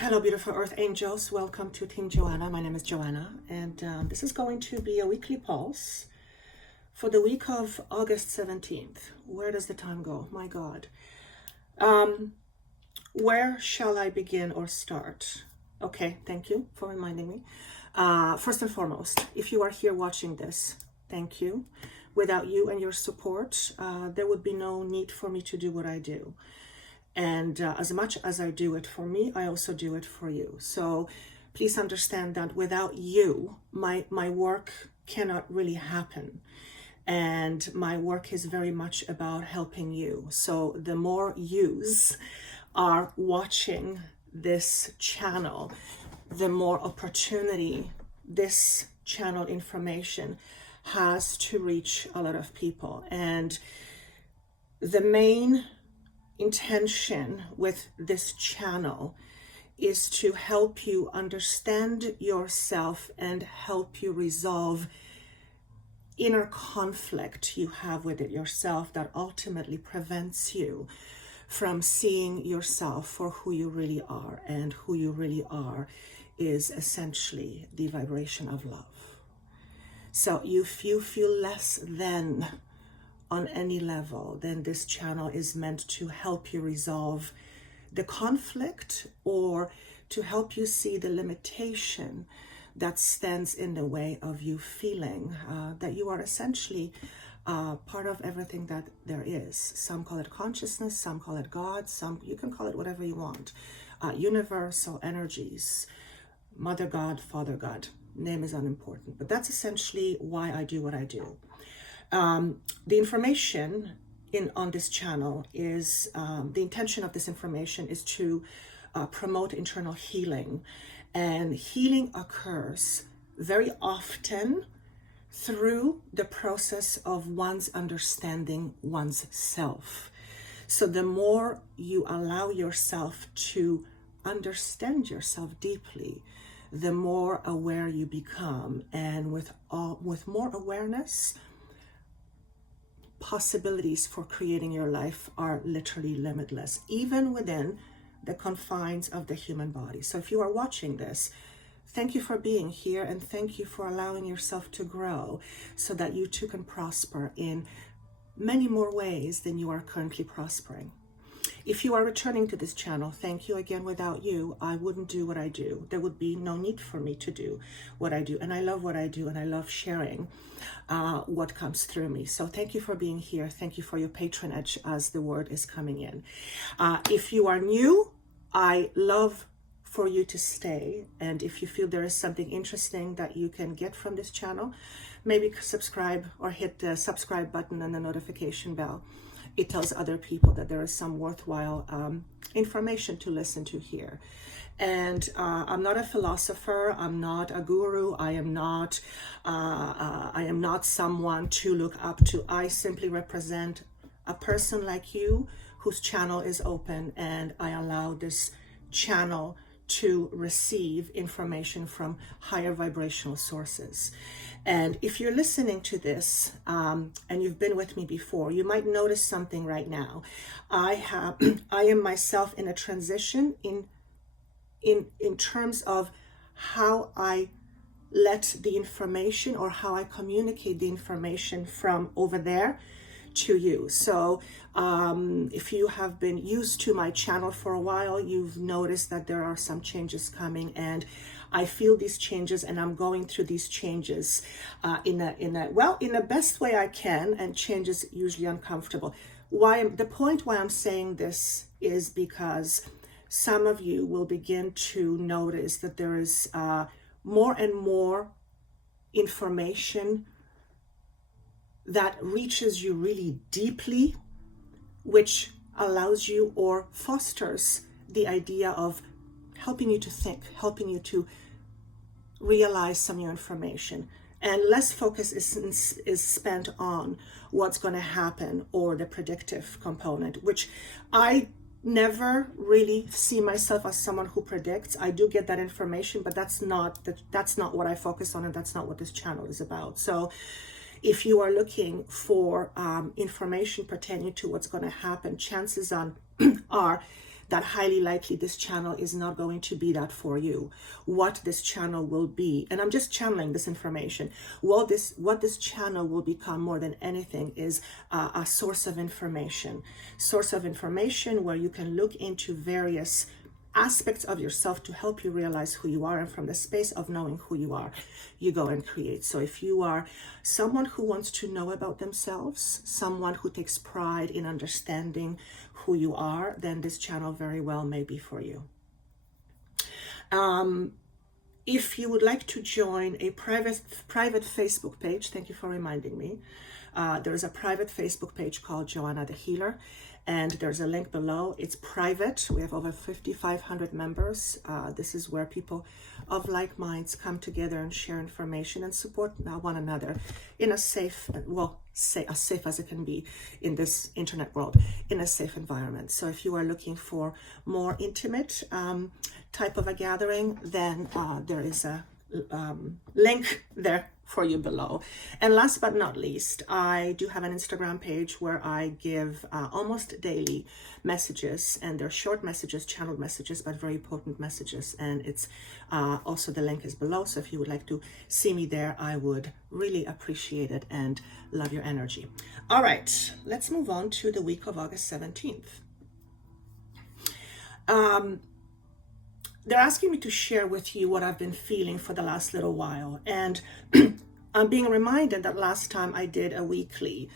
Hello, beautiful Earth Angels. Welcome to Team Joanna. My name is Joanna, and this is going to be a weekly pulse for the week of August 17th. Where does the time go? My God. Where shall I begin or start? Okay, thank you for reminding me. First and foremost, if you are here watching this, thank you. Without you and your support, there would be no need for me to do what I do. And as much as I do it for me, I also do it for you. So please understand that without you, my work cannot really happen. And my work is very much about helping you. So the more yous are watching this channel, the more opportunity this channel information has to reach a lot of people. And the main intention with this channel is to help you understand yourself and help you resolve inner conflict you have with it yourself that ultimately prevents you from seeing yourself for who you really are. And who you really are is essentially the vibration of love. So if you feel less than on any level, then this channel is meant to help you resolve the conflict or to help you see the limitation that stands in the way of you feeling that you are essentially part of everything that there is. Some call it consciousness, some call it God, some you can call it whatever you want. Universal energies, Mother God, Father God, name is unimportant, but that's essentially why I do what I do. The information on this channel is, the intention of this information is to promote internal healing. And healing occurs very often through the process of one's understanding one's self. So the more you allow yourself to understand yourself deeply, the more aware you become. And with more awareness, possibilities for creating your life are literally limitless, even within the confines of the human body. So if you are watching this, thank you for being here, and thank you for allowing yourself to grow so that you too can prosper in many more ways than you are currently prospering. If you are returning to this channel, thank you again. Without you, I wouldn't do what I do. There would be no need for me to do what I do. And I love what I do, and I love sharing what comes through me. So thank you for being here. Thank you for your patronage as the word is coming in. If you are new, I love for you to stay. And if you feel there is something interesting that you can get from this channel, maybe subscribe or hit the subscribe button and the notification bell. It tells other people that there is some worthwhile information to listen to here. And I'm not a philosopher. I'm not a guru. I am not someone to look up to. I simply represent a person like you whose channel is open, and I allow this channel to receive information from higher vibrational sources. And if you're listening to this and you've been with me before, you might notice something right now. I am myself in a transition in terms of how I let the information or how I communicate the information from over there to you. So if you have been used to my channel for a while, you've noticed that there are some changes coming, and I feel these changes, and I'm going through these changes in the best way I can, and change is usually uncomfortable. The point why I'm saying this is because some of you will begin to notice that there is more and more information that reaches you really deeply, which allows you or fosters the idea of helping you to think, helping you to realize some new information. And less focus is spent on what's going to happen or the predictive component, which I never really see myself as someone who predicts. I do get that information, but that's not what I focus on, and that's not what this channel is about. So if you are looking for information pertaining to what's going to happen, chances are that highly likely this channel is not going to be that for you. What this channel will be, and I'm just channeling this information, what this channel will become more than anything is a source of information where you can look into various aspects of yourself to help you realize who you are, and from the space of knowing who you are, you go and create. So if you are someone who wants to know about themselves, someone who takes pride in understanding who you are, then this channel very well may be for you. If you would like to join a private Facebook page, thank you for reminding me. There is a private Facebook page called Joanna the Healer, and there's a link below. It's private. We have over 5,500 members. This is where people of like minds come together and share information and support one another in a safe, well, as safe as it can be in this internet world, in a safe environment. So if you are looking for more intimate type of a gathering, then there is a link there for you below. And last but not least, I do have an Instagram page where I give almost daily messages, and they're short messages, channeled messages, but very potent messages. And it's also, the link is below. So if you would like to see me there, I would really appreciate it and love your energy. All right, let's move on to the week of August 17th. They're asking me to share with you what I've been feeling for the last little while. And I'm being reminded that last time I did a weekly,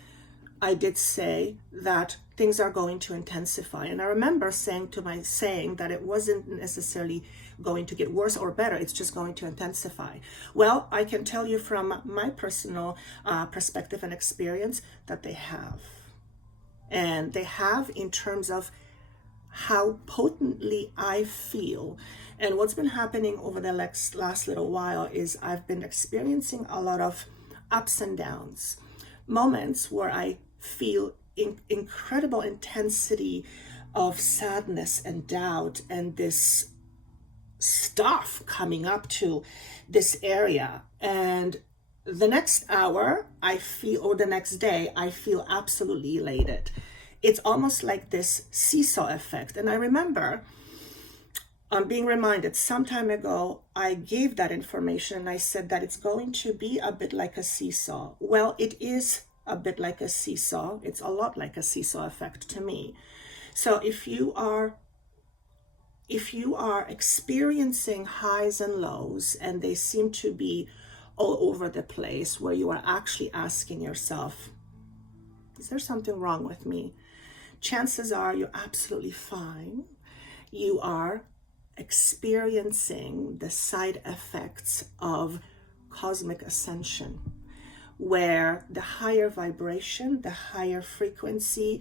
I did say that things are going to intensify. And I remember saying that it wasn't necessarily going to get worse or better, it's just going to intensify. Well, I can tell you from my personal perspective and experience that they have. And they have in terms of how potently I feel. And what's been happening over the last little while is I've been experiencing a lot of ups and downs, moments where I feel incredible intensity of sadness and doubt, and this stuff coming up to this area. And the next hour I feel, or the next day, I feel absolutely elated. It's almost like this seesaw effect. And I remember I'm being reminded some time ago, I gave that information and I said that it's going to be a bit like a seesaw. Well, it is a bit like a seesaw. It's a lot like a seesaw effect to me. So if you are experiencing highs and lows, and they seem to be all over the place, where you are actually asking yourself, is there something wrong with me? Chances are you're absolutely fine. You are experiencing the side effects of cosmic ascension, where the higher vibration, the higher frequency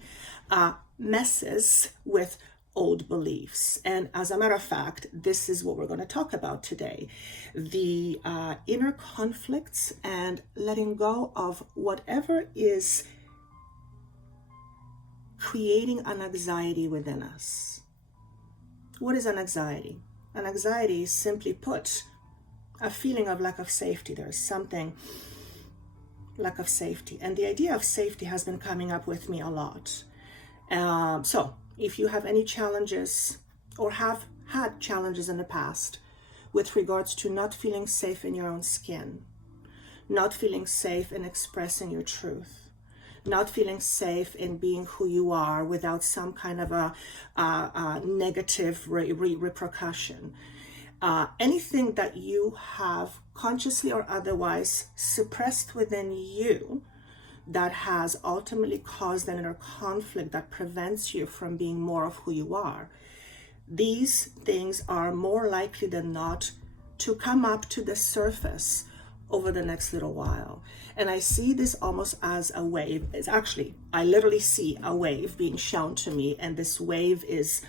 messes with old beliefs. And as a matter of fact, this is what we're going to talk about today. The inner conflicts and letting go of whatever is creating an anxiety within us. What is an anxiety? An anxiety is, simply put, a feeling of lack of safety. There is something, lack of safety. And the idea of safety has been coming up with me a lot. So if you have any challenges, or have had challenges in the past with regards to not feeling safe in your own skin, not feeling safe in expressing your truth, not feeling safe in being who you are without some kind of a negative repercussion. Anything that you have consciously or otherwise suppressed within you that has ultimately caused an inner conflict that prevents you from being more of who you are, these things are more likely than not to come up to the surface over the next little while. And I see this almost as a wave. It's actually, I literally see a wave being shown to me, and this wave is,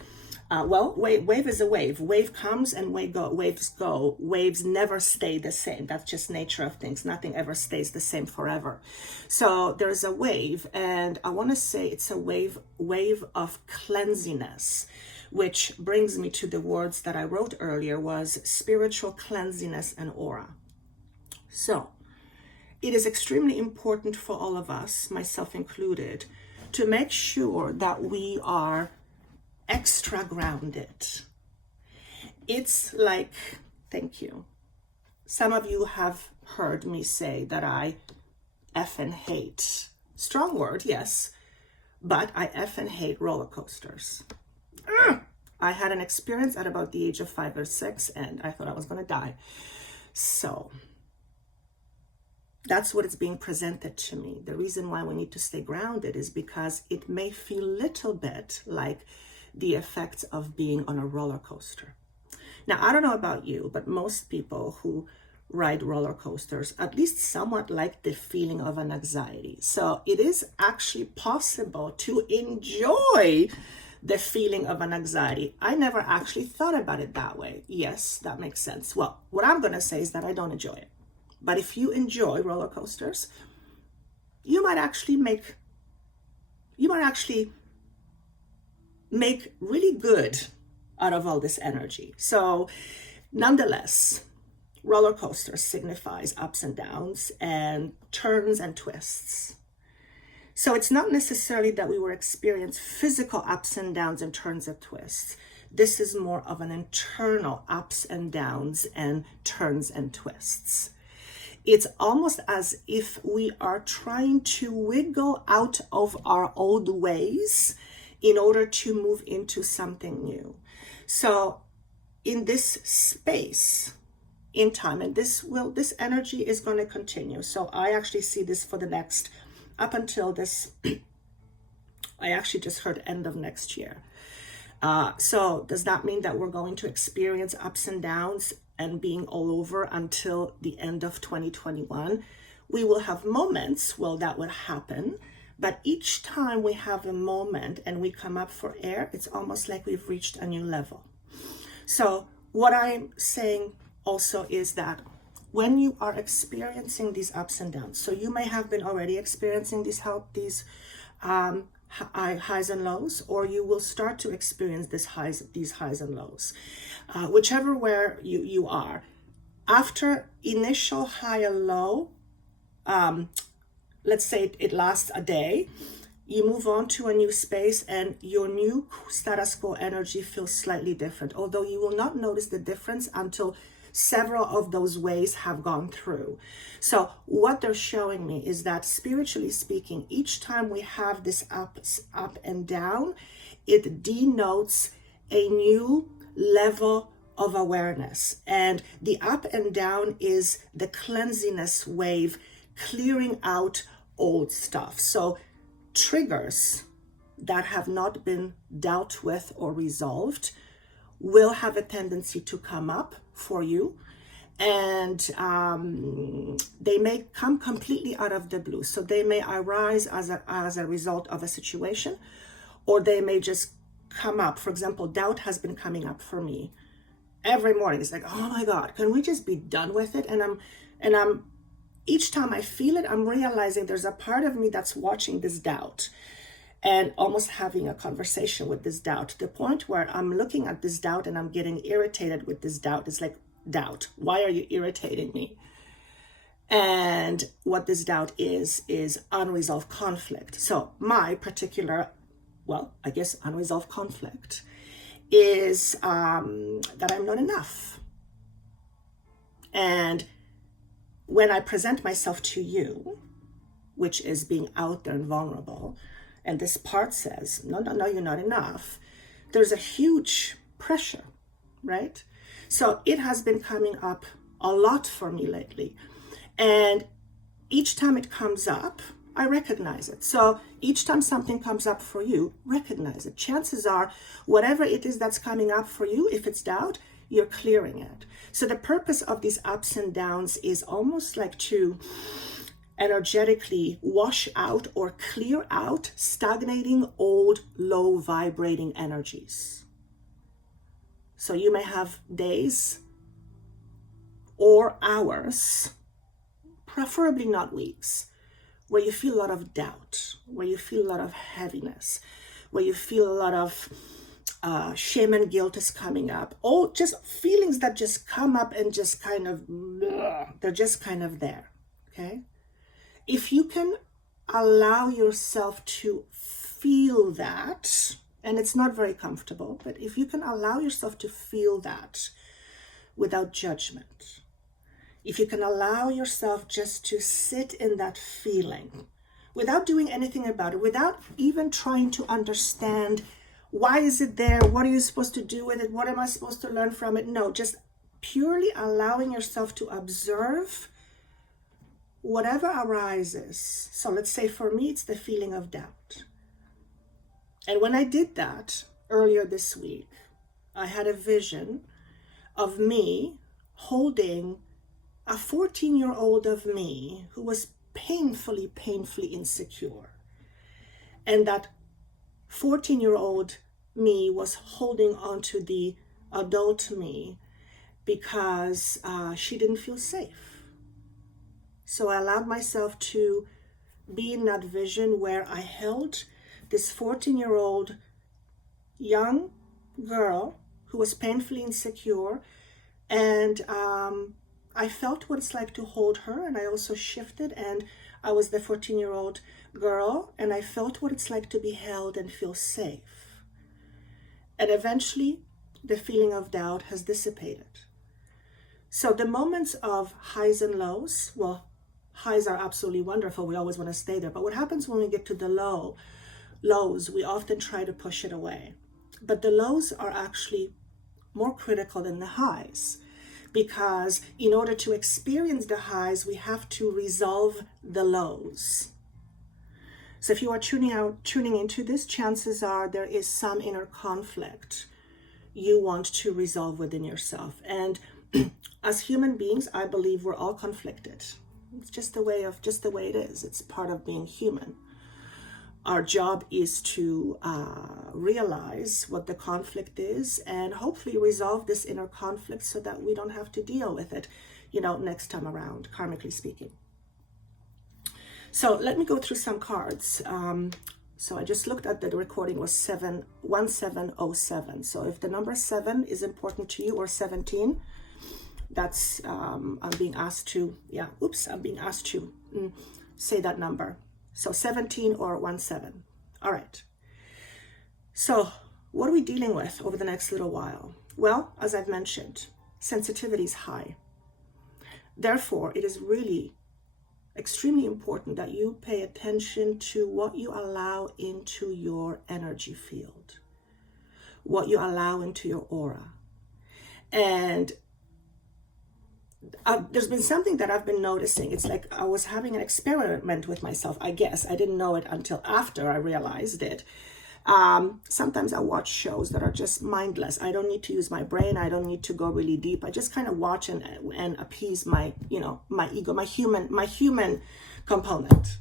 wave is a wave. Wave comes and waves go. Waves never stay the same. That's just nature of things. Nothing ever stays the same forever. So there's a wave, and I want to say it's a wave of cleanliness, which brings me to the words that I wrote earlier, was spiritual cleanliness and aura. So it is extremely important for all of us, myself included, to make sure that we are extra grounded. It's like, thank you. Some of you have heard me say that I effing hate, strong word, yes, but I effing hate roller coasters. I had an experience at about the age of 5 or 6, and I thought I was going to die. So that's what is being presented to me. The reason why we need to stay grounded is because it may feel a little bit like the effects of being on a roller coaster. Now, I don't know about you, but most people who ride roller coasters at least somewhat like the feeling of an anxiety. So it is actually possible to enjoy the feeling of an anxiety. I never actually thought about it that way. Yes, that makes sense. Well, what I'm going to say is that I don't enjoy it. But if you enjoy roller coasters, you might actually make really good out of all this energy. So nonetheless, roller coaster signifies ups and downs and turns and twists. So it's not necessarily that we will experience physical ups and downs and turns and twists. This is more of an internal ups and downs and turns and twists. It's almost as if we are trying to wiggle out of our old ways in order to move into something new. So in this space, in time, and this energy is going to continue. So I actually see this for the next, up until this, I actually just heard end of next year. So does that mean that we're going to experience ups and downs and being all over until the end of 2021? We will have moments, well, that would happen. But each time we have a moment and we come up for air, it's almost like we've reached a new level. So what I'm saying also is that when you are experiencing these ups and downs, so you may have been already experiencing these highs and lows, or you will start to experience these highs and lows, whichever where you are. After initial high and low, let's say it lasts a day, you move on to a new space and your new status quo energy feels slightly different, although you will not notice the difference until several of those waves have gone through. So what they're showing me is that spiritually speaking, each time we have this up and down, it denotes a new level of awareness. And the up and down is the cleanliness wave, clearing out old stuff. So triggers that have not been dealt with or resolved will have a tendency to come up for you, and they may come completely out of the blue. So they may arise as a result of a situation, or they may just come up. For example, doubt has been coming up for me every morning. It's like, oh my God, can we just be done with it? And I'm each time I feel it, I'm realizing there's a part of me that's watching this doubt and almost having a conversation with this doubt, to the point where I'm looking at this doubt and I'm getting irritated with this doubt. It's like, doubt, why are you irritating me? And what this doubt is unresolved conflict. So my particular, well, I guess unresolved conflict is that I'm not enough. And when I present myself to you, which is being out there and vulnerable, and this part says, no, you're not enough, there's a huge pressure, right? So it has been coming up a lot for me lately. And each time it comes up, I recognize it. So each time something comes up for you, recognize it. Chances are, whatever it is that's coming up for you, if it's doubt, you're clearing it. So the purpose of these ups and downs is almost like to energetically wash out or clear out stagnating, old, low vibrating energies. So you may have days or hours, preferably not weeks, where you feel a lot of doubt, where you feel a lot of heaviness, where you feel a lot of shame and guilt is coming up. Oh, just feelings that just come up and just kind of, they're just kind of there, okay? If you can allow yourself to feel that, And it's not very comfortable, but if you can allow yourself to feel that without judgment, if you can allow yourself just to sit in that feeling without doing anything about it, without even trying to understand why is it there, what are you supposed to do with it, what am I supposed to learn from it? No, just purely allowing yourself to observe whatever arises. So let's say for me, it's the feeling of doubt. And when I did that earlier this week, I had a vision of me holding a 14-year-old of me who was painfully insecure. And that 14-year-old me was holding on to the adult me because she didn't feel safe. So I allowed myself to be in that vision where I held this 14-year-old young girl who was painfully insecure, and I felt what it's like to hold her, and I also shifted, and I was the 14-year-old girl, and I felt what it's like to be held and feel safe. And eventually, the feeling of doubt has dissipated. So the moments of highs and lows, well, highs are absolutely wonderful. We always want to stay there. But what happens when we get to the lows, we often try to push it away. But the lows are actually more critical than the highs, because in order to experience the highs, we have to resolve the lows. So if you are tuning into this, chances are there is some inner conflict you want to resolve within yourself. And as human beings, I believe we're all conflicted. It's just the way it is. It's part of being human. Our job is to realize what the conflict is and hopefully resolve this inner conflict so that we don't have to deal with it, next time around, karmically speaking. So let me go through some cards. So I just looked at the recording was 1707. So if the number 7 is important to you, or 17, that's I'm being asked to say that number. So 17 or 17. All right. So what are we dealing with over the next little while? Well, as I've mentioned, sensitivity is high. Therefore, it is really extremely important that you pay attention to what you allow into your energy field, what you allow into your aura. And there's been something that I've been noticing. It's like I was having an experiment with myself, I guess. I didn't know it until after I realized it. Sometimes I watch shows that are just mindless. I don't need to use my brain. I don't need to go really deep. I just kind of watch and appease my ego, my human component.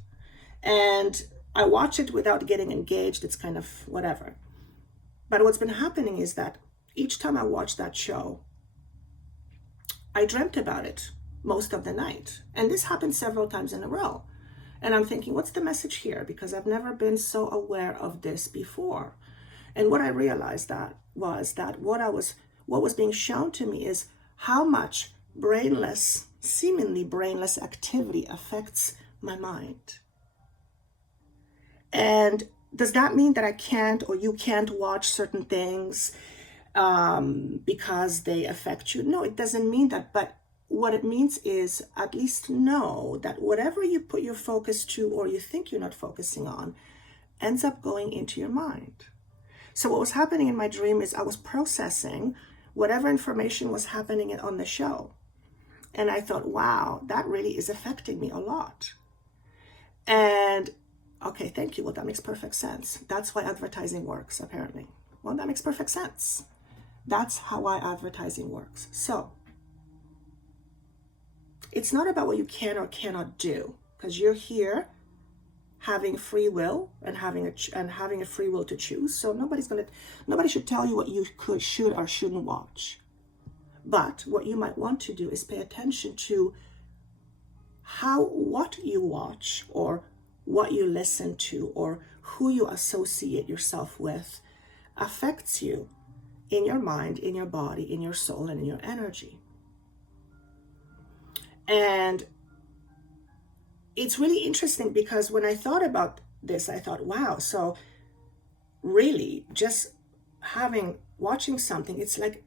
And I watch it without getting engaged. It's kind of whatever. But what's been happening is that each time I watch that show, I dreamt about it most of the night. And this happened several times in a row. And I'm thinking, what's the message here? Because I've never been so aware of this before. And what I realized was that what was being shown to me is how much seemingly brainless activity affects my mind. And does that mean that I can't or you can't watch certain things because they affect you? No, it doesn't mean that. But what it means is at least know that whatever you put your focus to or you think you're not focusing on ends up going into your mind. So what was happening in my dream is I was processing whatever information was happening on the show. And I thought, wow, that really is affecting me a lot. And okay, thank you. Well, that makes perfect sense. That's why advertising works, apparently. Well, that makes perfect sense. That's how advertising works. So it's not about what you can or cannot do, because you're here having free will and having a free will to choose. So nobody should tell you what you should or shouldn't watch. But what you might want to do is pay attention to what you watch or what you listen to or who you associate yourself with affects you in your mind, in your body, in your soul, and in your energy. And it's really interesting because when I thought about this, I thought, wow, so really just watching something, it's like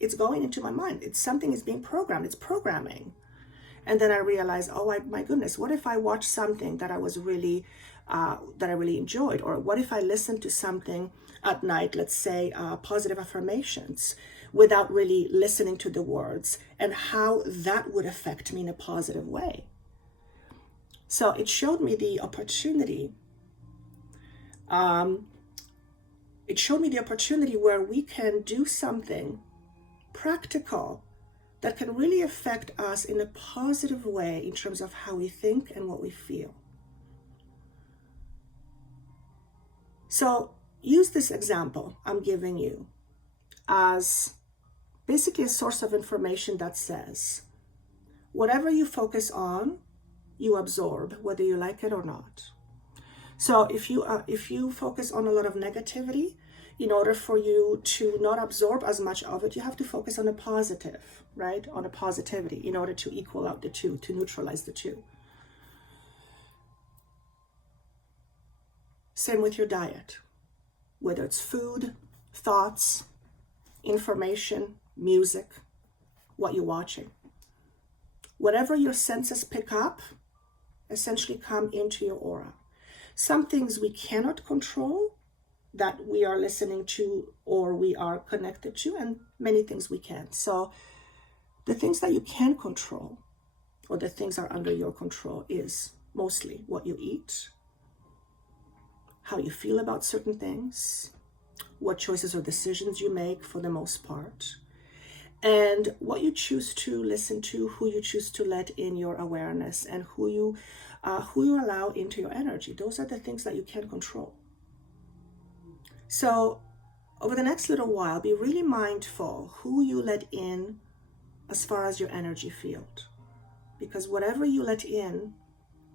it's going into my mind. It's something is being programmed. It's programming. And then I realized, oh my goodness, what if I watched something that I was really, that I really enjoyed? Or what if I listened to something at night, let's say positive affirmations, without really listening to the words, and how that would affect me in a positive way? So it showed me the opportunity. It showed me the opportunity where we can do something practical that can really affect us in a positive way in terms of how we think and what we feel. So use this example I'm giving you as basically a source of information that says, whatever you focus on, you absorb, whether you like it or not. So if you focus on a lot of negativity, in order for you to not absorb as much of it, you have to focus on a positive, right? On a positivity in order to equal out the two, to neutralize the two. Same with your diet, whether it's food, thoughts, information, music, what you're watching. Whatever your senses pick up, essentially come into your aura. Some things we cannot control, that we are listening to or we are connected to, and many things we can. So the things that you can control, or the things are under your control, is mostly what you eat, how you feel about certain things, what choices or decisions you make for the most part, and what you choose to listen to, who you choose to let in your awareness, and who you allow into your energy. Those are the things that you can control. So over the next little while, be really mindful who you let in as far as your energy field, because whatever you let in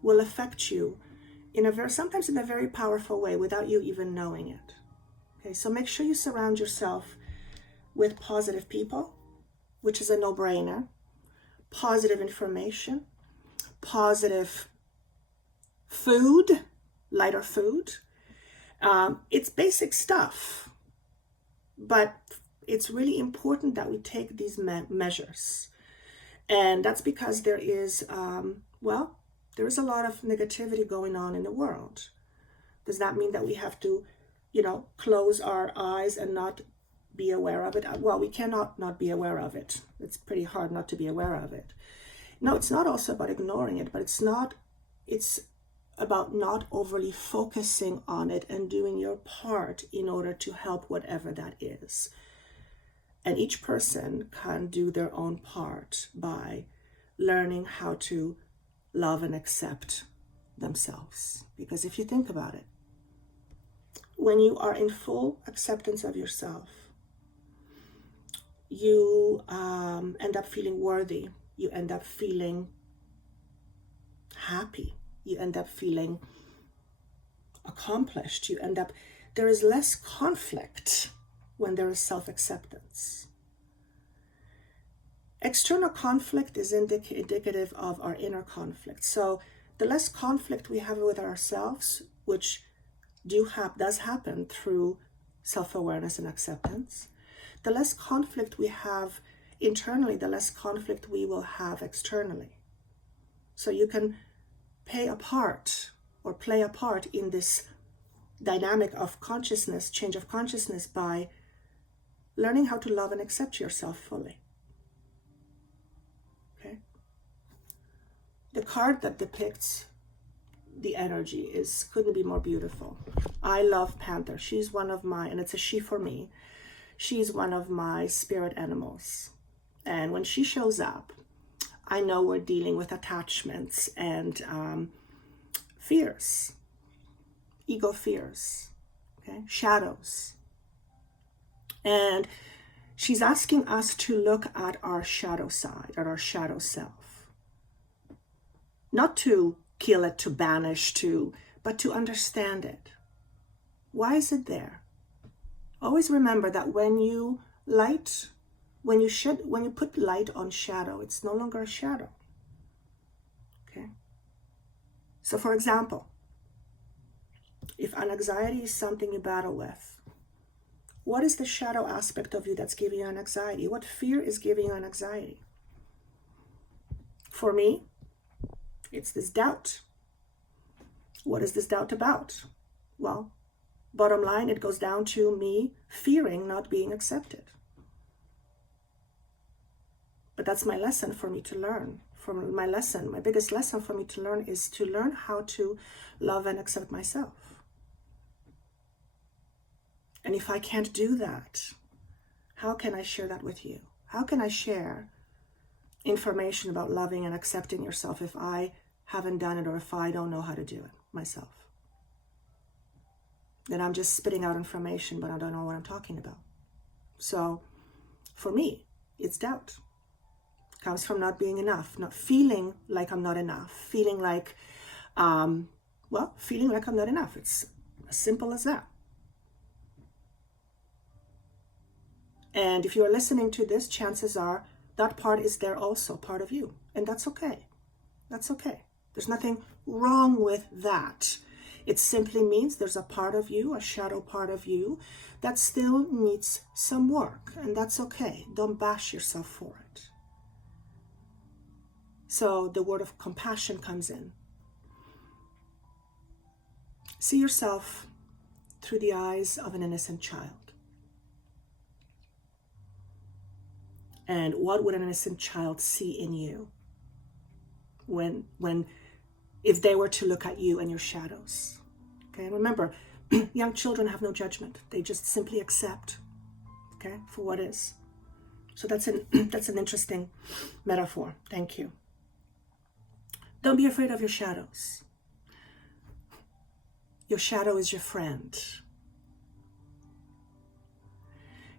will affect you sometimes in a very powerful way without you even knowing it. Okay, so make sure you surround yourself with positive people, which is a no-brainer, positive information, positive food, lighter food. It's basic stuff, but it's really important that we take these measures. And that's because there is a lot of negativity going on in the world. Does that mean that we have to, close our eyes and not be aware of it? Well, we cannot not be aware of it. It's pretty hard not to be aware of it. No, it's not also about ignoring it, but it's about not overly focusing on it and doing your part in order to help whatever that is. And each person can do their own part by learning how to love and accept themselves. Because if you think about it, when you are in full acceptance of yourself, you end up feeling worthy. You end up feeling happy. You end up feeling accomplished. There is less conflict when there is self-acceptance. External conflict is indicative of our inner conflict. So the less conflict we have with ourselves, which does happen through self-awareness and acceptance, the less conflict we have internally, the less conflict we will have externally. So you can play a part in this dynamic of consciousness, change of consciousness, by learning how to love and accept yourself fully. Okay? The card that depicts the energy couldn't be more beautiful. I love Panther. She's one of my, and it's a she for me, she's one of my spirit animals. And when she shows up, I know we're dealing with attachments and fears, ego fears, okay, shadows. And she's asking us to look at our shadow side, at our shadow self. Not to kill it, to banish, but to understand it. Why is it there? Always remember that when you put light on shadow, it's no longer a shadow. Okay? So for example, If an anxiety is something you battle with, what is the shadow aspect of you that's giving you an anxiety? What fear is giving you an anxiety? For me, it's this doubt. What is this doubt about? Well, bottom line, it goes down to me fearing not being accepted. But that's my lesson for me to learn. My biggest lesson for me to learn is to learn how to love and accept myself. And if I can't do that, how can I share that with you? How can I share information about loving and accepting yourself if I haven't done it or if I don't know how to do it myself? Then I'm just spitting out information, but I don't know what I'm talking about. So for me, it's doubt. It comes from not being enough, not feeling like I'm not enough, feeling like I'm not enough. It's as simple as that. And if you're listening to this, chances are that part is there also, part of you. And that's okay. That's okay. There's nothing wrong with that. It simply means there's a part of you, a shadow part of you, that still needs some work. And that's okay. Don't bash yourself for it. So the word of compassion comes in. See yourself through the eyes of an innocent child. And what would an innocent child see in you if they were to look at you and your shadows? Okay, and remember, young children have no judgment. They just simply accept, okay, for what is. So that's an interesting metaphor. Thank you. Don't be afraid of your shadows. Your shadow is your friend.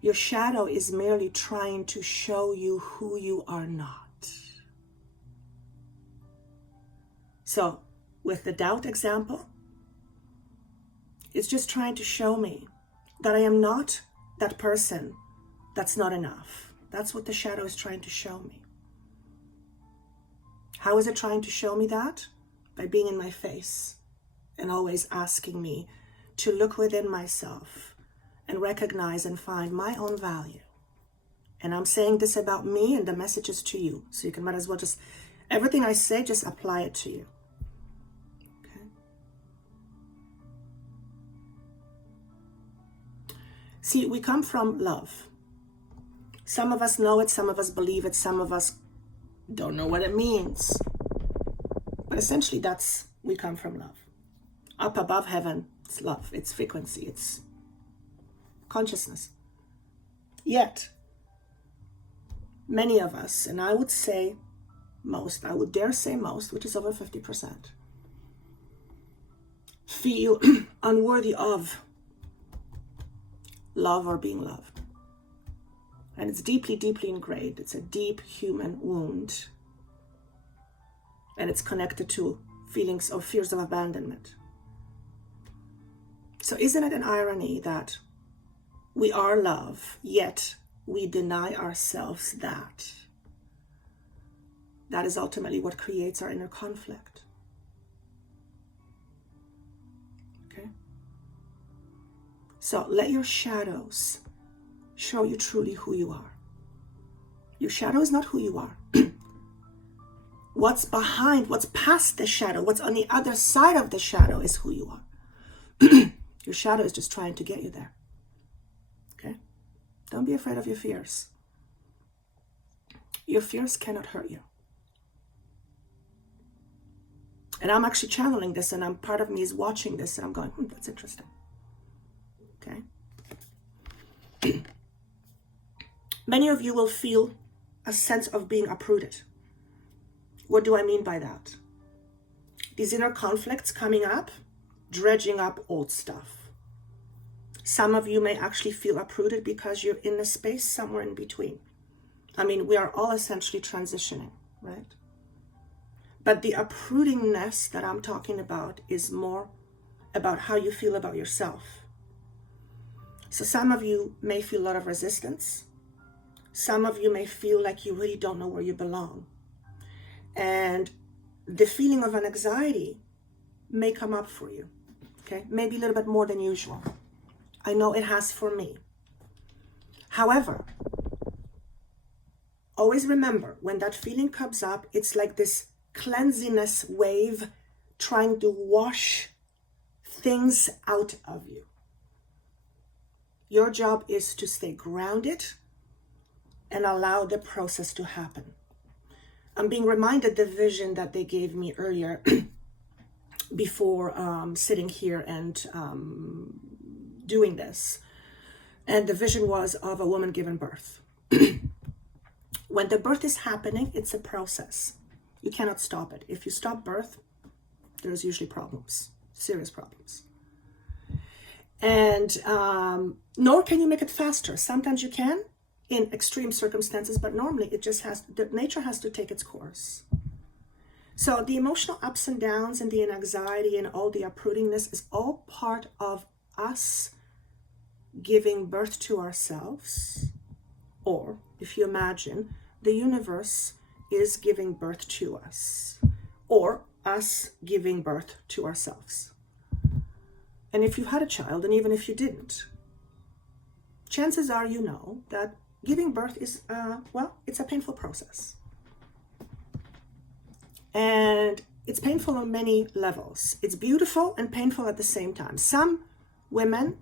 Your shadow is merely trying to show you who you are not. So, with the doubt example, it's just trying to show me that I am not that person that's not enough. That's what the shadow is trying to show me. How is it trying to show me that? By being in my face and always asking me to look within myself and recognize and find my own value. And I'm saying this about me, and the message is to you. So you can might as well just, everything I say, just apply it to you. Okay. See, we come from love. Some of us know it, some of us believe it, some of us don't know what it means. But essentially we come from love. Up above heaven, it's love, it's frequency, it's consciousness. Yet, many of us, and I would say most, I would dare say most, which is over 50%, feel unworthy of love or being loved. And it's deeply, deeply ingrained. It's a deep human wound. And it's connected to feelings or fears of abandonment. So isn't it an irony that we are love, yet we deny ourselves that? That is ultimately what creates our inner conflict. Okay? So let your shadows show you truly who you are. Your shadow is not who you are. What's behind, what's past the shadow, what's on the other side of the shadow is who you are. Your shadow is just trying to get you there. Okay? Don't be afraid of your fears. Your fears cannot hurt you. And I'm actually channeling this, and part of me is watching this, and I'm going, that's interesting. Okay? Many of you will feel a sense of being uprooted. What do I mean by that? These inner conflicts coming up, dredging up old stuff. Some of you may actually feel uprooted because you're in a space somewhere in between. I mean, we are all essentially transitioning, right? But the uprootingness that I'm talking about is more about how you feel about yourself. So some of you may feel a lot of resistance. Some of you may feel like you really don't know where you belong. And the feeling of an anxiety may come up for you. okay? Maybe a little bit more than usual. I know it has for me. However, always remember, when that feeling comes up, it's like this cleanliness wave trying to wash things out of you. Your job is to stay grounded and allow the process to happen. I'm being reminded the vision that they gave me earlier before sitting here and doing this. And the vision was of a woman giving birth. When the birth is happening, it's a process. You cannot stop it. If you stop birth, there's usually problems, serious problems. And nor can you make it faster. Sometimes you can in extreme circumstances, but normally it just nature has to take its course. So the emotional ups and downs and the anxiety and all the uprootingness is all part of us giving birth to ourselves. Or if you imagine, the universe is giving birth to us, or us giving birth to ourselves. And if you had a child, and even if you didn't, chances are you know that giving birth is, it's a painful process. And it's painful on many levels. It's beautiful and painful at the same time. Some women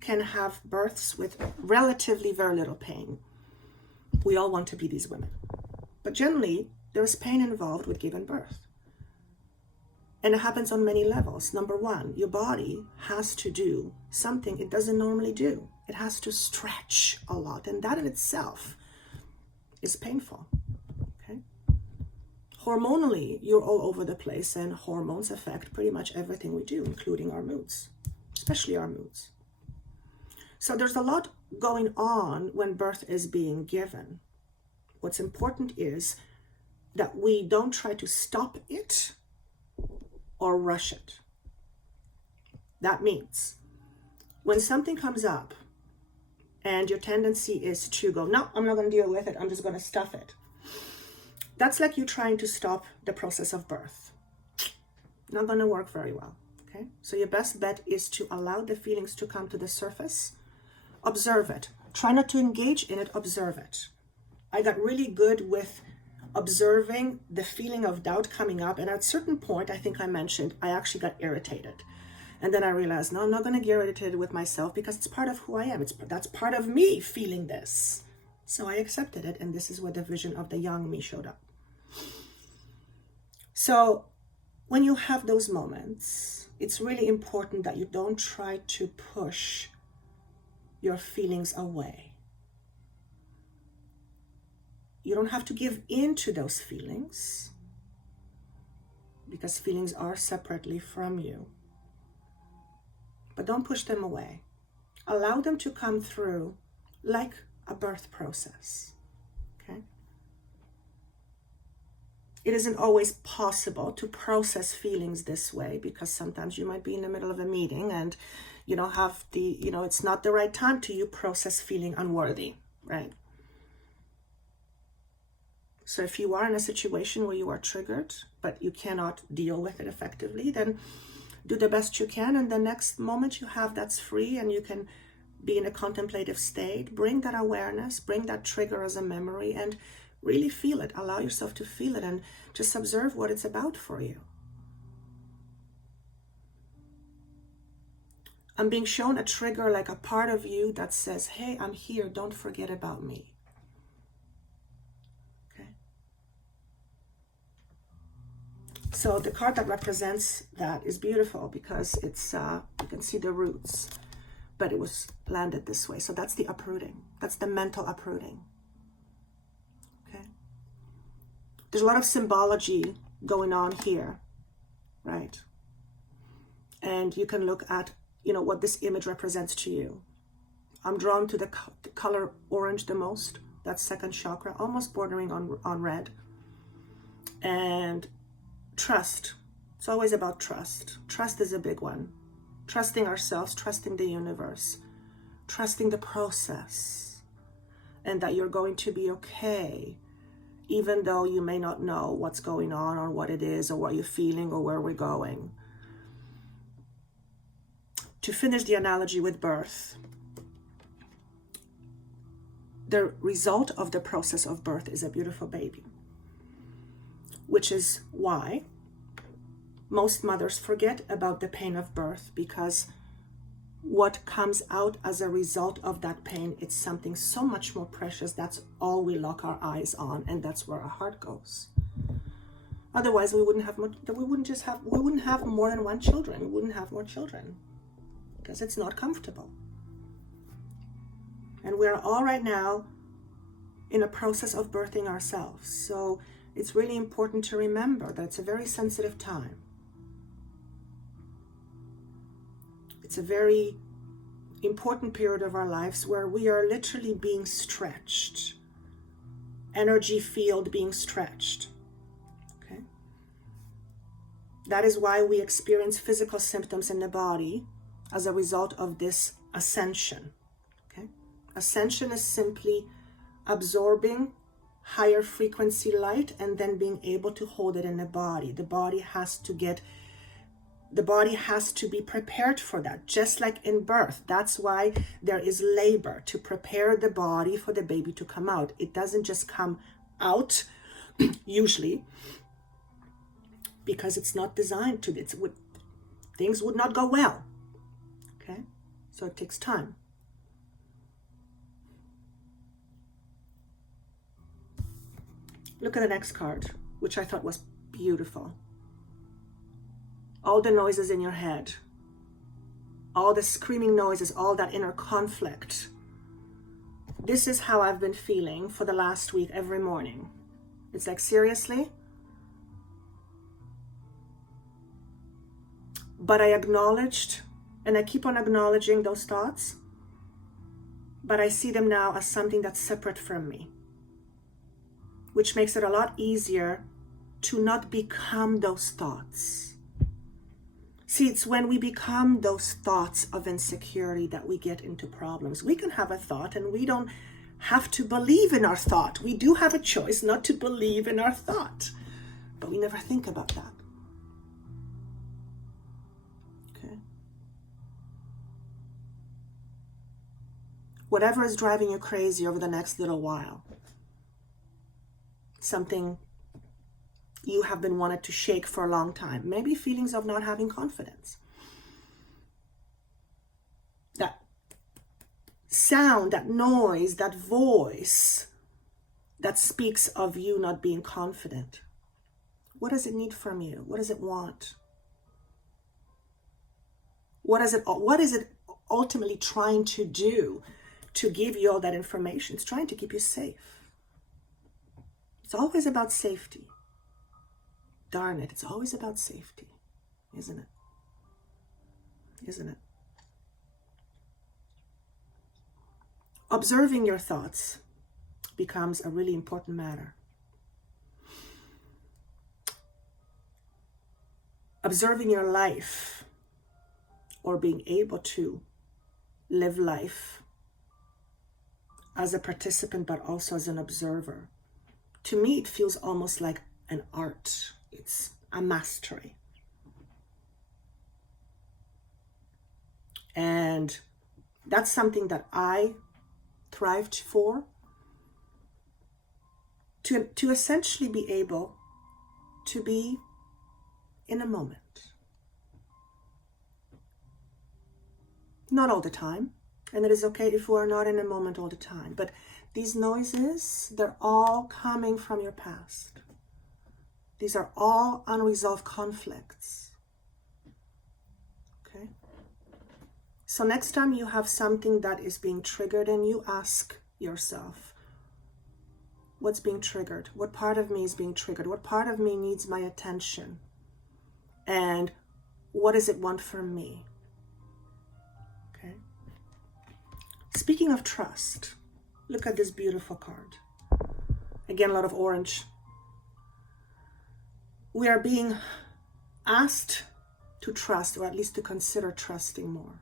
can have births with relatively very little pain. We all want to be these women. But generally, there's pain involved with giving birth. And it happens on many levels. Number one, your body has to do something it doesn't normally do. It has to stretch a lot. And that in itself is painful. Okay? Hormonally, you're all over the place, and hormones affect pretty much everything we do, including our moods, especially our moods. So there's a lot going on when birth is being given. What's important is that we don't try to stop it or rush it. That means when something comes up and your tendency is to go, no, I'm not going to deal with it, I'm just going to stuff it. That's like you trying to stop the process of birth. Not going to work very well. Okay? So your best bet is to allow the feelings to come to the surface. Observe it. Try not to engage in it, observe it. I got really good with observing the feeling of doubt coming up, and at a certain point, I think I mentioned, I actually got irritated. And then I realized, no, I'm not going to get irritated with myself because it's part of who I am. That's part of me feeling this. So I accepted it, and this is where the vision of the young me showed up. So when you have those moments, it's really important that you don't try to push your feelings away. You don't have to give in to those feelings, because feelings are separately from you. But don't push them away. Allow them to come through like a birth process. Okay? It isn't always possible to process feelings this way, because sometimes you might be in the middle of a meeting and you don't have it's not the right time to process feeling unworthy, right? So if you are in a situation where you are triggered, but you cannot deal with it effectively, then do the best you can. And the next moment you have that's free and you can be in a contemplative state, bring that awareness, bring that trigger as a memory, and really feel it. Allow yourself to feel it and just observe what it's about for you. I'm being shown a trigger, like a part of you that says, hey, I'm here, don't forget about me. Okay. So the card that represents that is beautiful because it's, you can see the roots, but it was landed this way. So that's the uprooting. That's the mental uprooting. Okay. There's a lot of symbology going on here, right? And you can look at what this image represents to you. I'm drawn to the color orange the most. That's second chakra, almost bordering on red. And trust. It's always about trust. Trust is a big one. Trusting ourselves, trusting the universe, trusting the process, and that you're going to be okay, even though you may not know what's going on or what it is or what you're feeling or where we're going. to finish the analogy with birth, the result of the process of birth is a beautiful baby, which is why most mothers forget about the pain of birth, because what comes out as a result of that pain, it's something so much more precious. That's all we lock our eyes on, and that's where our heart goes. Otherwise, we wouldn't have more than one children. We wouldn't have more children because it's not comfortable. And we're all right now in a process of birthing ourselves. So it's really important to remember that it's a very sensitive time. It's a very important period of our lives where we are literally being stretched. Energy field being stretched. Okay? That is why we experience physical symptoms in the body as a result of this ascension. Okay? Ascension is simply absorbing higher frequency light and then being able to hold it in the body. The body has to be prepared for that, just like in birth. That's why there is labor, to prepare the body for the baby to come out. It doesn't just come out, usually, because it's not designed to. Things would not go well. Okay? So it takes time. Look at the next card, which I thought was beautiful. All the noises in your head, all the screaming noises, all that inner conflict. This is how I've been feeling for the last week every morning. It's like, seriously? But I acknowledged, and I keep on acknowledging those thoughts, but I see them now as something that's separate from me, which makes it a lot easier to not become those thoughts. See, it's when we become those thoughts of insecurity that we get into problems. We can have a thought and we don't have to believe in our thought. We do have a choice not to believe in our thought, but we never think about that. Okay? Whatever is driving you crazy over the next little while, something you have been wanted to shake for a long time. Maybe feelings of not having confidence. That sound, that noise, that voice that speaks of you not being confident. What does it need from you? What does it want? What is it ultimately trying to do to give you all that information? It's trying to keep you safe. It's always about safety. Darn it, it's always about safety, isn't it? Isn't it? Observing your thoughts becomes a really important matter. Observing your life, or being able to live life as a participant but also as an observer. To me, it feels almost like an art. It's a mastery. And that's something that I thrived for, to essentially be able to be in a moment. Not all the time, and it is okay if we are not in a moment all the time, but these noises, they're all coming from your past. These are all unresolved conflicts. Okay? So next time you have something that is being triggered in you, ask yourself, what's being triggered? What part of me is being triggered? What part of me needs my attention? And what does it want from me? Okay? Speaking of trust, look at this beautiful card. Again, a lot of orange. We are being asked to trust, or at least to consider trusting more.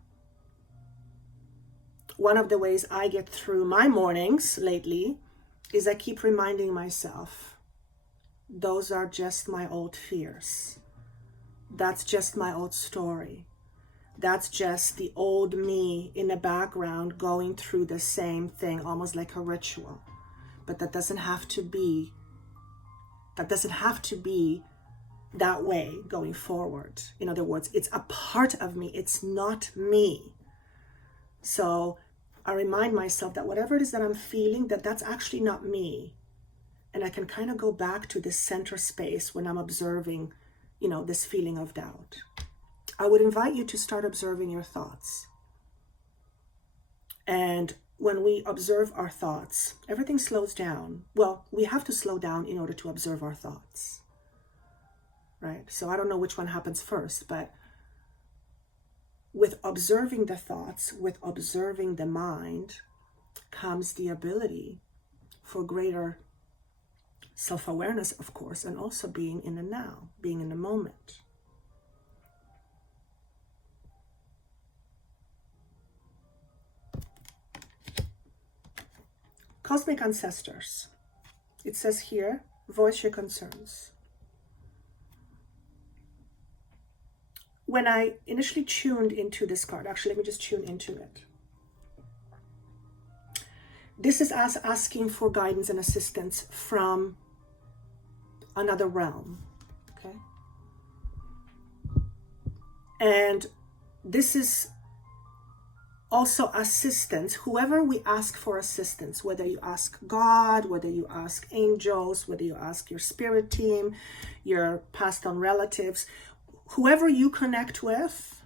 One of the ways I get through my mornings lately is I keep reminding myself, those are just my old fears. That's just my old story. That's just the old me in the background going through the same thing, almost like a ritual. But that doesn't have to be that way going forward. In other words, it's a part of me. It's not me. So I remind myself that whatever it is that I'm feeling, that's actually not me. And I can kind of go back to this center space when I'm observing, this feeling of doubt. I would invite you to start observing your thoughts. And when we observe our thoughts, everything slows down. Well, we have to slow down in order to observe our thoughts, right? So I don't know which one happens first, but with observing the thoughts, with observing the mind, comes the ability for greater self-awareness, of course, and also being in the now, being in the moment. Cosmic ancestors. It says here, voice your concerns. When I initially tuned into this card, actually, let me just tune into it. This is us asking for guidance and assistance from another realm, okay? And this is also assistance, whoever we ask for assistance, whether you ask God, whether you ask angels, whether you ask your spirit team, your passed on relatives, whoever you connect with,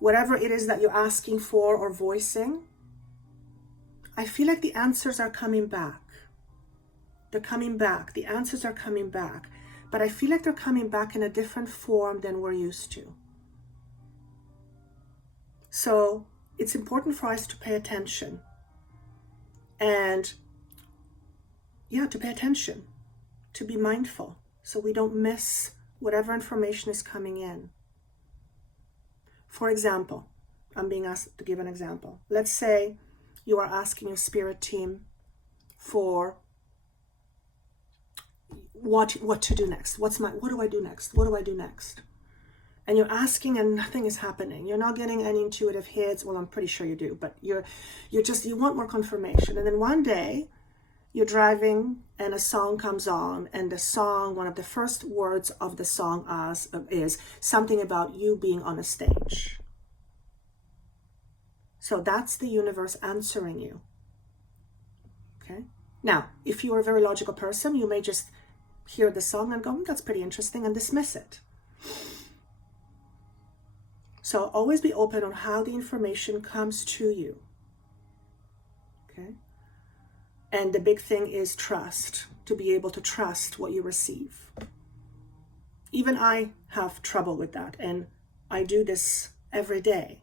whatever it is that you're asking for or voicing, I feel like the answers are coming back. They're coming back. The answers are coming back. But I feel like they're coming back in a different form than we're used to. So it's important for us to pay attention. And to pay attention, to be mindful, so we don't miss whatever information is coming in. For example, I'm being asked to give an example. Let's say you are asking your spirit team for what to do next. What do I do next? What do I do next? And you're asking and nothing is happening. You're not getting any intuitive hits. Well, I'm pretty sure you do, but you want more confirmation. And then one day you're driving and a song comes on, and the song, one of the first words of the song is something about you being on a stage. So that's the universe answering you. Okay. Now, if you are a very logical person, you may just hear the song and go, that's pretty interesting, and dismiss it. So always be open on how the information comes to you. Okay. And the big thing is trust, to be able to trust what you receive. Even I have trouble with that, and I do this every day.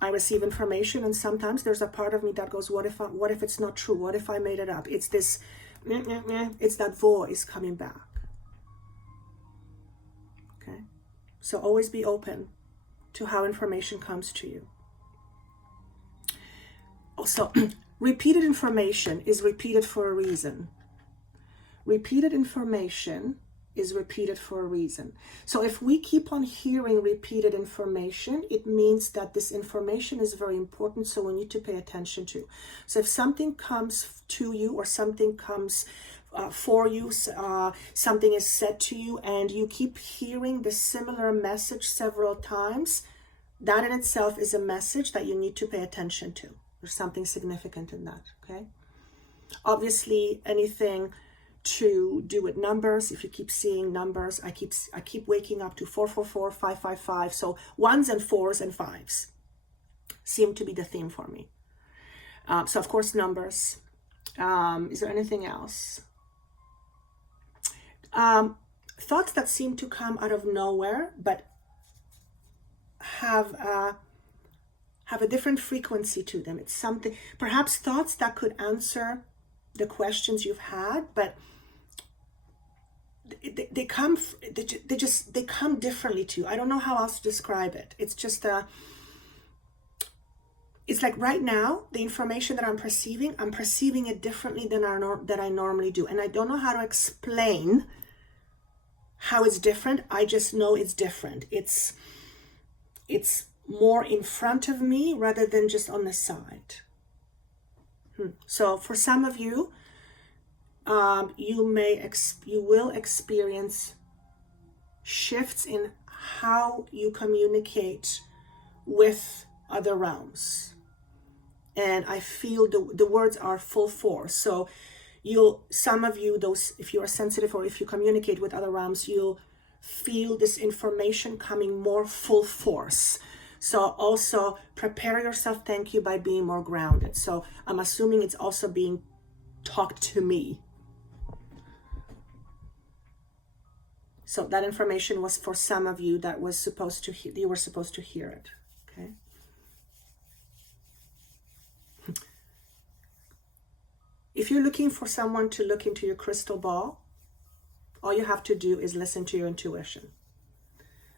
I receive information, and sometimes there's a part of me that goes, what if it's not true? What if I made it up? It's this, it's that voice coming back. Okay? So always be open to how information comes to you. Also, repeated information is repeated for a reason. Repeated information is repeated for a reason. So if we keep on hearing repeated information, it means that this information is very important, so we need to pay attention to. So if something comes to you or something comes for you, something is said to you, and you keep hearing the similar message several times, that in itself is a message that you need to pay attention to. There's something significant in that, okay? Obviously, anything to do with numbers, if you keep seeing numbers, I keep waking up to 444, 555. So 1s and 4s and 5s seem to be the theme for me. So of course, numbers. Is there anything else? Thoughts that seem to come out of nowhere, but have a different frequency to them. It's something, perhaps thoughts that could answer the questions you've had, but they come differently to you. I don't know how else to describe it. It's just it's like right now, the information that I'm perceiving it differently than I normally do. And I don't know how to explain how it's different. I just know it's different. It's more in front of me rather than just on the side. So for some of you, you will experience shifts in how you communicate with other realms. And I feel the words are full force. So some of you, if you are sensitive or if you communicate with other realms, you'll feel this information coming more full force. So also prepare yourself, thank you, by being more grounded. So I'm assuming it's also being talked to me. So that information was for some of you that was supposed to you were supposed to hear it. Okay. If you're looking for someone to look into your crystal ball, all you have to do is listen to your intuition.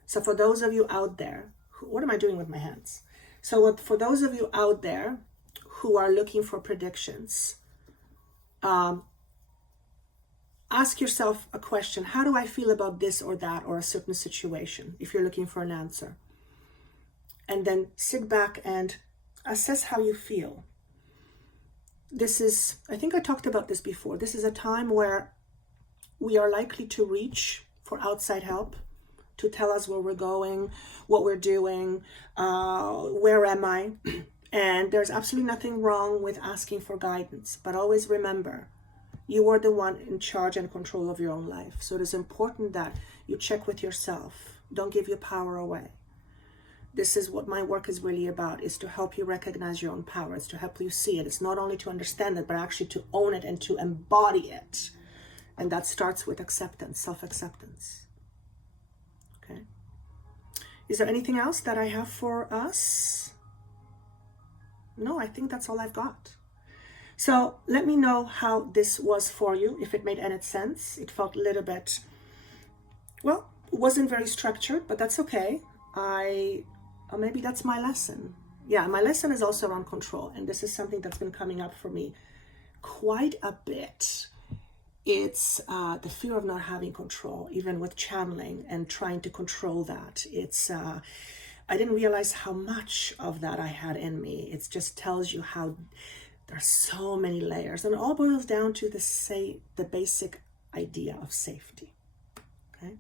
So for those of you out there, what am I doing with my hands? So for those of you out there who are looking for predictions, ask yourself a question. How do I feel about this or that or a certain situation, if you're looking for an answer? And then sit back and assess how you feel. I think I talked about this before. This is a time where we are likely to reach for outside help to tell us where we're going, what we're doing, where am I? And there's absolutely nothing wrong with asking for guidance. But always remember, you are the one in charge and control of your own life. So it is important that you check with yourself. Don't give your power away. This is what my work is really about, is to help you recognize your own power. It's to help you see it. It's not only to understand it, but actually to own it and to embody it. And that starts with acceptance, self-acceptance. Okay. Is there anything else that I have for us? No, I think that's all I've got. So let me know how this was for you, if it made any sense. It felt a little bit, well, it wasn't very structured, but that's okay. Or maybe that's my lesson. Yeah, my lesson is also around control. And this is something that's been coming up for me quite a bit. It's the fear of not having control, even with channeling and trying to control that. I didn't realize how much of that I had in me. It just tells you how there's so many layers, and it all boils down to the basic idea of safety. Okay.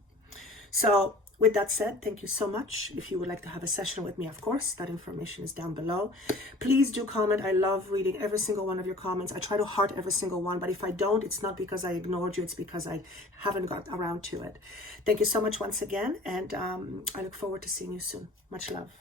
So with that said, thank you so much. If you would like to have a session with me, of course, that information is down below. Please do comment. I love reading every single one of your comments. I try to heart every single one, but if I don't, it's not because I ignored you. It's because I haven't got around to it. Thank you so much once again, and I look forward to seeing you soon. Much love.